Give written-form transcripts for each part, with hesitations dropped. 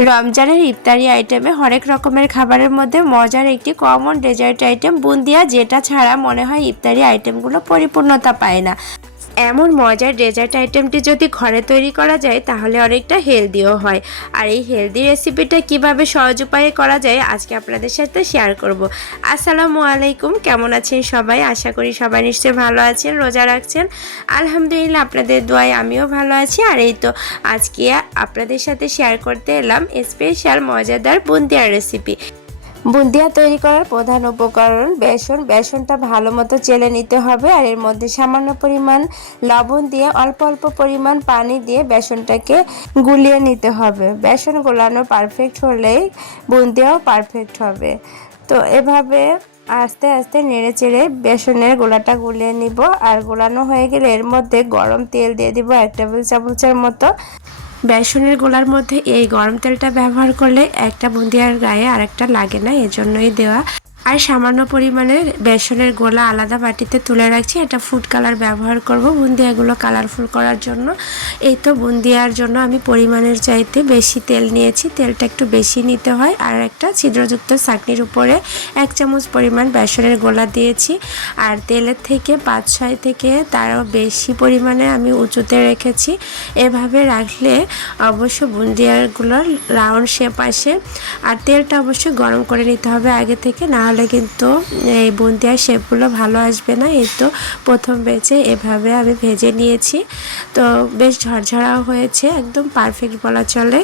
রমজানের ইফতারি আইটেমে হরেক রকমের খাবারের মধ্যে মজার একটি কমন ডেজার্ট আইটেম বুন্দিয়া, যেটা ছাড়া মনে হয় ইফতারি আইটেমগুলো পরিপূর্ণতা পায় না। এমন মজার ডেজার্ট আইটেমটি যদি ঘরে তৈরি করা যায় তাহলে অনেকটা হেলদিও হয়। আর এই হেলদি রেসিপিটা কিভাবে সহজ উপায়ে করা যায় আজকে আপনাদের সাথে শেয়ার করব। আসসালামু আলাইকুম, কেমন আছেন সবাই? আশা করি সবাই নিশ্চয়ই ভালো আছেন, রোজা রাখছেন। আলহামদুলিল্লাহ, আপনাদের দোয়ায় আমিও ভালো আছি। আর এই তো আজকে আপনাদের সাথে শেয়ার করতে এলাম স্পেশাল মজাদার বুন্দিয়ার রেসিপি। বুন্দিয়া তৈরি করার প্রধান উপকরণ বেসনটা ভালো মতো চেলে নিতে হবে। আর এর মধ্যে সামান্য পরিমাণ লবণ দিয়ে অল্প অল্প পরিমাণ পানি দিয়ে বেসনটাকে গুলিয়ে নিতে হবে। বেসন গোলানো পারফেক্ট হলেই বুন্দিয়াও পারফেক্ট হবে। তো এভাবে আস্তে আস্তে নেড়ে চেড়ে বেসনের গোলাটা গুলিয়ে নিব। আর গোলানো হয়ে গেলে এর মধ্যে গরম তেল দিয়ে দিব 1 টেবিল চামচের মতো। বেসনের গোলার মধ্যে এই গরম তেলটা ব্যবহার করলে একটা বুন্দিয়ার গায়ে আরেকটা লাগে না, এজন্যই দেওয়া। আর সামান্য পরিমাণে বেসনের গোলা আলাদা বাটিতে তুলে রাখছি। এটা ফুড কালার ব্যবহার করব বুন্দিয়াগুলো কালারফুল করার জন্য। এই তো বুন্দিয়ার জন্য আমি পরিমাণের চাইতে বেশি তেল নিয়েছি, তেলটা একটু বেশি নিতে হয়। আর একটা ছিদ্রযুক্ত চাটনির উপরে 1 চামচ পরিমাণ বেসনের গোলা দিয়েছি। আর তেলের থেকে 5-6 থেকে তারও বেশি পরিমাণে আমি উঁচুতে রেখেছি। এভাবে রাখলে অবশ্য বুন্দিয়াগুলো রাউন্ড শেপ আসে। আর তেলটা অবশ্যই গরম করে নিতে হবে আগে থেকে, না হলে কিন্তু এই বুন্দিয়ার শেপগুলো ভালো আসবে না। এই তো প্রথম বেচে এভাবে আমি ভেজে নিয়েছি। তো বেশ ঝরঝরাও হয়েছে, একদম পারফেক্ট বলা চলে।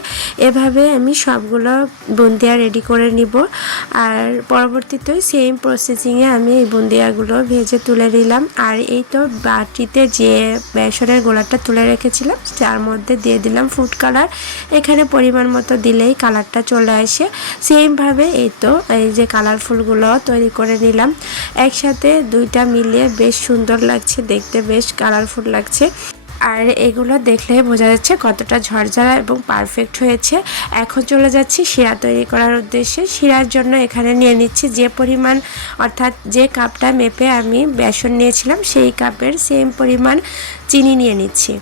এভাবে আমি সবগুলো বুন্দিয়া রেডি করে নিব। আর পরবর্তীতে সেম প্রসেসিংয়ে আমি এই বুন্দিয়াগুলো ভেজে তুলে নিলাম। আর এই তো বাটিতে যে বেসনের গোলাটা তুলে রেখেছিলাম যার মধ্যে দিয়ে দিলাম ফুড কালার। এখানে পরিমাণ মতো দিলেই কালারটা চলে আসে। সেমভাবে এই তো এই যে কালারফুলগুলো তৈরি করে নিলাম একসাথে। দুইটা মিলিয়ে বেশ সুন্দর লাগছে দেখতে, বেশ কালারফুল লাগছে। আর এগুলো দেখলে বোঝা যাচ্ছে কতটা ঝরঝরা এবং পারফেক্ট হয়েছে। এখন চলে যাচ্ছি শিরা তৈরি করার উদ্দেশ্যে। শিরার জন্য এখানে নিয়ে নিচ্ছি যে পরিমাণ, অর্থাৎ যে কাপটা মেপে আমি বেসন নিয়েছিলাম সেই কাপের সেম পরিমাণ চিনি নিয়ে নিচ্ছি।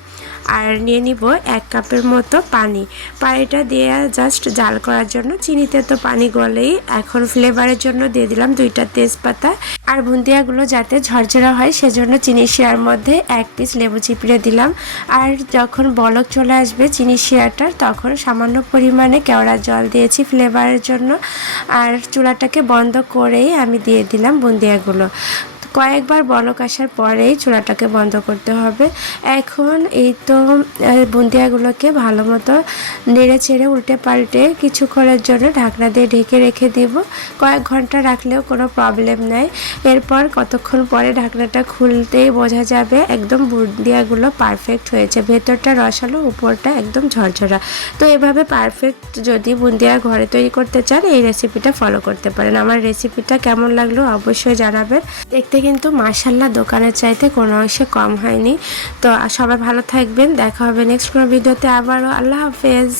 আর নিয়ে নিব 1 কাপের মতো পানি। পানিটা দিয়ে জাস্ট জাল করার জন্য, চিনিতে তো পানি গলেই। এখন ফ্লেভারের জন্য দিয়ে দিলাম 2টা তেজপাতা। আর বুন্দিয়াগুলো যাতে ঝরঝরা হয় সেজন্য চিনির শিরার মধ্যে 1 পিস লেবু চিপড়ে দিলাম। আর যখন বলক চলে আসবে চিনির শিরাটার, তখন সামান্য পরিমাণে কেওড়া জল দিয়েছি ফ্লেভারের জন্য। আর চুলাটাকে বন্ধ করেই আমি দিয়ে দিলাম বুন্দিয়াগুলো। কয়েকবার বলক আসার পরেই চুলাটাকে বন্ধ করতে হবে। এখন এই তো বুন্দিয়াগুলোকে ভালো মতো নেড়ে চেড়ে উল্টে পাল্টে কিছুক্ষণের জন্য ঢাকনা দিয়ে ঢেকে রেখে দেব। কয়েক ঘন্টা রাখলেও কোনো প্রবলেম নাই। এরপর কতক্ষণ পরে ঢাকনাটা খুলতেই বোঝা যাবে একদম বুন্দিয়াগুলো পারফেক্ট হয়েছে, ভেতরটা রসালো, উপরটা একদম ঝরঝরা। তো এভাবে পারফেক্ট যদি বুন্দিয়া ঘরে তৈরি করতে চান এই রেসিপিটা ফলো করতে পারেন। আমার রেসিপিটা কেমন লাগলো অবশ্যই জানাবেন। দেখতে কিন্তু মাশাআল্লাহ দোকানের চাইতে কোনো অংশে কম হয়নি। তো সবাই ভালো থাকবেন, দেখা হবে নেক্সট কোনো ভিডিওতে আবারও। আল্লাহ হাফেজ।